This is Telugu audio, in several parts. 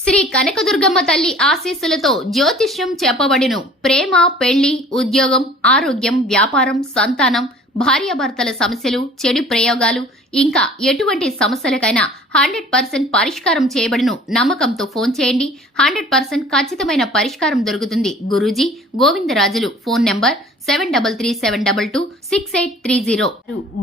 శ్రీ కనకదుర్గమ్మ తల్లి ఆశీస్సులతో జ్యోతిష్యం చెప్పబడును. ప్రేమ, పెళ్లి, ఉద్యోగం, ఆరోగ్యం, వ్యాపారం, సంతానం, భార్యాభర్తల సమస్యలు, చెడు ప్రయోగాలు, ఇంకా ఎటువంటి సమస్యలకైనా 100% పరిష్కారం చేయబడును. నమ్మకంతో ఫోన్ చేయండి. 100% ఖచ్చితమైన పరిష్కారం దొరుకుతుంది. గురూజీ గోవిందరాజులు. Phone number 7337226830.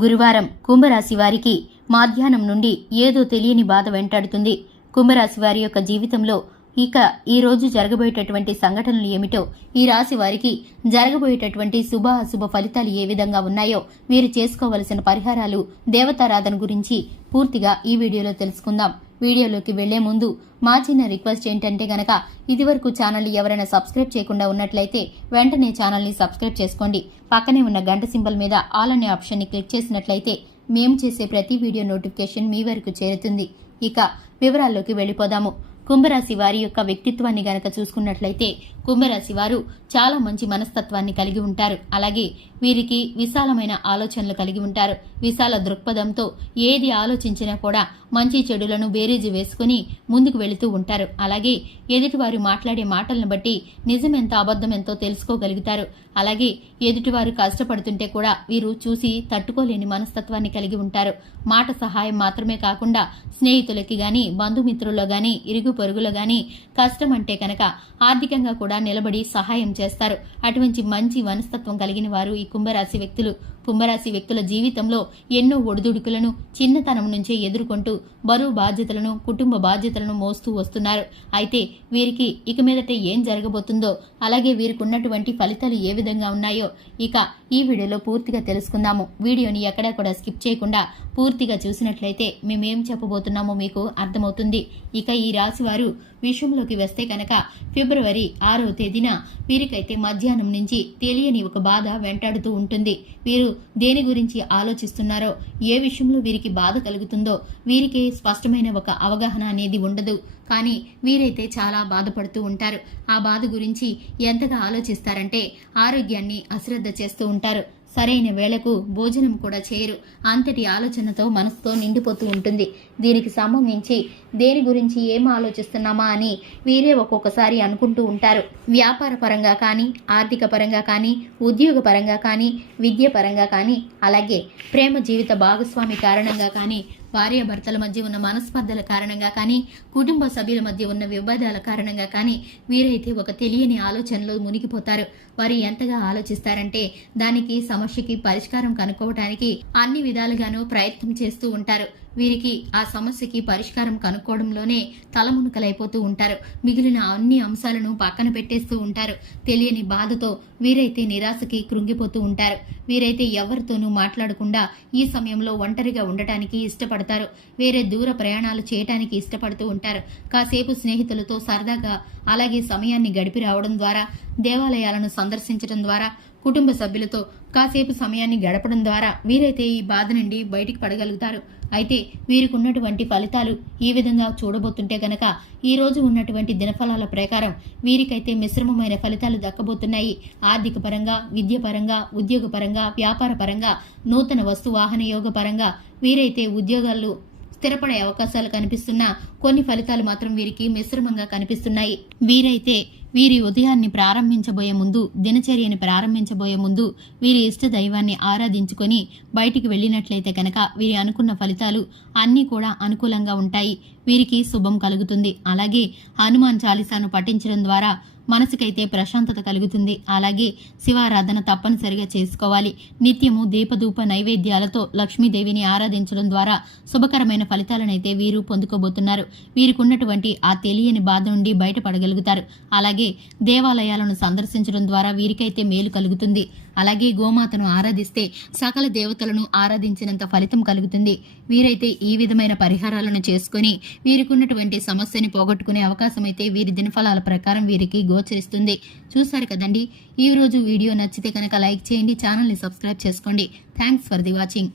గురువారం కుంభరాశి వారికి మధ్యాహ్నం నుండి ఏదో తెలియని బాధ వెంటాడుతుంది. కుంభరాశి వారి యొక్క జీవితంలో ఇక ఈ రోజు జరగబోయేటటువంటి సంఘటనలు ఏమిటో, ఈ రాశి వారికి జరగబోయేటటువంటి శుభ అశుభ ఫలితాలు ఏ విధంగా ఉన్నాయో, మీరు చేసుకోవలసిన పరిహారాలు, దేవతారాధన గురించి పూర్తిగా ఈ వీడియోలో తెలుసుకుందాం. వీడియోలోకి వెళ్లే ముందు మా చిన్న రిక్వెస్ట్ ఏంటంటే గనక, ఇదివరకు ఛానల్ ఎవరైనా సబ్స్క్రైబ్ చేయకుండా ఉన్నట్లయితే వెంటనే ఛానల్ని సబ్స్క్రైబ్ చేసుకోండి. పక్కనే ఉన్న గంట సింబల్ మీద ఆల్ అనే ఆప్షన్ని క్లిక్ చేసినట్లయితే మేము చేసే ప్రతి వీడియో నోటిఫికేషన్ మీ వరకు చేరుతుంది. ఇక వివరాల్లోకి వెళ్ళిపోదాము. కుంభరాశి వారి యొక్క వ్యక్తిత్వాన్ని గనక చూసుకున్నట్లయితే, కుంభరాశి వారు చాలా మంచి మనస్తత్వాన్ని కలిగి ఉంటారు. అలాగే వీరికి విశాలమైన ఆలోచనలు కలిగి ఉంటారు. విశాల దృక్పథంతో ఏది ఆలోచించినా కూడా మంచి చెడులను బేరీజు వేసుకుని ముందుకు వెళుతూ ఉంటారు. అలాగే ఎదుటివారు మాట్లాడే మాటలను బట్టి నిజమెంతో అబద్ధమెంతో తెలుసుకోగలుగుతారు. అలాగే ఎదుటివారు కష్టపడుతుంటే కూడా వీరు చూసి తట్టుకోలేని మనస్తత్వాన్ని కలిగి ఉంటారు. మాట సహాయం మాత్రమే కాకుండా స్నేహితులకి గాని, బంధుమిత్రుల్లో గాని, ఇరుగు పొరుగులో గాని కష్టం అంటే కనుక ఆర్థికంగా కూడా నిలబడి సహాయం చేస్తారు. అటువంటి మంచి మనస్తత్వం కలిగిన వారు ఈ కుంభరాశి వ్యక్తులు. కుంభరాశి వ్యక్తుల జీవితంలో ఎన్నో ఒడిదుడుకులను చిన్నతనం నుంచే ఎదుర్కొంటూ బరువు బాధ్యతలను, కుటుంబ బాధ్యతలను మోస్తూ వస్తున్నారు. అయితే వీరికి ఇక మీదట ఏం జరగబోతుందో, అలాగే వీరికి ఉన్నటువంటి ఫలితాలు ఏ విధంగా ఉన్నాయో ఇక ఈ వీడియోలో పూర్తిగా తెలుసుకుందాము. వీడియోని ఎక్కడా కూడా స్కిప్ చేయకుండా పూర్తిగా చూసినట్లయితే మేమేం చెప్పబోతున్నామో మీకు అర్థమవుతుంది. ఇక ఈ రాశి వారు విషయంలోకి వస్తే కనుక, ఫిబ్రవరి 6వ తేదీన వీరికైతే మధ్యాహ్నం నుంచి తెలియని ఒక బాధ వెంటాడుతూ ఉంటుంది. వీరు దేని గురించి ఆలోచిస్తున్నారో, ఏ విషయంలో వీరికి బాధ కలుగుతుందో వీరికి స్పష్టమైన ఒక అవగాహన అనేది ఉండదు. కానీ వీరైతే చాలా బాధపడుతూ ఉంటారు. ఆ బాధ గురించి ఎంతగా ఆలోచిస్తారంటే ఆరోగ్యాన్ని అశ్రద్ధ చేస్తూ ఉంటారు. సరైన వేళకు భోజనం కూడా చేయరు. అంతటి ఆలోచనతో మనసుతో నిండిపోతూ ఉంటుంది. దీనికి సంబంధించి దేని గురించి ఏం ఆలోచిస్తున్నామా అని వీరే ఒక్కొక్కసారి అనుకుంటూ ఉంటారు. వ్యాపార పరంగా కానీ, ఆర్థిక పరంగా కానీ, ఉద్యోగ పరంగా కానీ, విద్య పరంగా కానీ, అలాగే ప్రేమ జీవిత భాగస్వామి కారణంగా కానీ, భార్యాభర్తల మధ్య ఉన్న మనస్పర్ధల కారణంగా కానీ, కుటుంబ సభ్యుల మధ్య ఉన్న వివాదాల కారణంగా కానీ వీరైతే ఒక తెలియని ఆలోచనలో మునిగిపోతారు. వారు ఎంతగా ఆలోచిస్తారంటే దానికి సమస్యకి పరిష్కారం కనుక్కోవటానికి అన్ని విధాలుగానూ ప్రయత్నం చేస్తూ ఉంటారు. వీరికి ఆ సమస్యకి పరిష్కారం కనుక్కోవడంలోనే తలమునకలైపోతూ ఉంటారు. మిగిలిన అన్ని అంశాలను పక్కన పెట్టేస్తూ ఉంటారు. తెలియని బాధతో వీరైతే నిరాశకి కృంగిపోతూ ఉంటారు. వీరైతే ఎవరితోనూ మాట్లాడకుండా ఈ సమయంలో ఒంటరిగా ఉండటానికి ఇష్టపడతారు. వేరే దూర ప్రయాణాలు చేయటానికి ఇష్టపడుతూ ఉంటారు. కాసేపు స్నేహితులతో సరదాగా అలాగే సమయాన్ని గడిపి రావడం ద్వారా, దేవాలయాలను సందర్శించడం ద్వారా, కుటుంబ సభ్యులతో కాసేపు సమయాన్ని గడపడం ద్వారా వీరైతే ఈ బాధ నుండి బయటికి పడగలుగుతారు. అయితే వీరికి ఉన్నటువంటి ఫలితాలు ఈ విధంగా చూడబోతుంటే గనక, ఈ రోజు ఉన్నటువంటి దినఫలాల ప్రకారం వీరికైతే మిశ్రమమైన ఫలితాలు దక్కబోతున్నాయి. ఆర్థిక పరంగా, విద్య పరంగా, ఉద్యోగ పరంగా, వ్యాపార పరంగా, నూతన వస్తు వాహన యోగ పరంగా వీరైతే ఉద్యోగాలు స్థిరపడే అవకాశాలు కనిపిస్తున్నా కొన్ని ఫలితాలు మాత్రం వీరికి మిశ్రమంగా కనిపిస్తున్నాయి. వీరైతే వీరి ఉదయాన్ని ప్రారంభించబోయే ముందు, దినచర్యని ప్రారంభించబోయే ముందు వీరి ఇష్ట దైవాన్ని ఆరాధించుకొని బయటికి వెళ్ళినట్లయితే కనుక వీరి అనుకున్న ఫలితాలు అన్నీ కూడా అనుకూలంగా ఉంటాయి. వీరికి శుభం కలుగుతుంది. అలాగే హనుమాన్ చాలీసాను పఠించడం ద్వారా మనసుకైతే ప్రశాంతత కలుగుతుంది. అలాగే శివారాధన తప్పనిసరిగా చేసుకోవాలి. నిత్యము దీపధూప నైవేద్యాలతో లక్ష్మీదేవిని ఆరాధించడం ద్వారా శుభకరమైన ఫలితాలనైతే వీరు పొందుకోబోతున్నారు. వీరికి ఉన్నటువంటి ఆ తెలియని బాధ నుండి బయటపడగలుగుతారు. అలాగే దేవాలయాలను సందర్శించడం ద్వారా వీరికైతే మేలు కలుగుతుంది. అలాగే గోమాతను ఆరాధిస్తే సకల దేవతలను ఆరాధించినంత ఫలితం కలుగుతుంది. వీరైతే ఈ విధమైన పరిహారాలను చేసుకుని వీరికున్నటువంటి సమస్యని పోగొట్టుకునే అవకాశం అయితే వీరి దినఫలాల ప్రకారం వీరికి గోచరిస్తుంది. చూశారు కదండి. ఈ రోజు వీడియో నచ్చితే కనుక లైక్ చేయండి, ఛానల్ని సబ్స్క్రైబ్ చేసుకోండి. Thanks for the watching.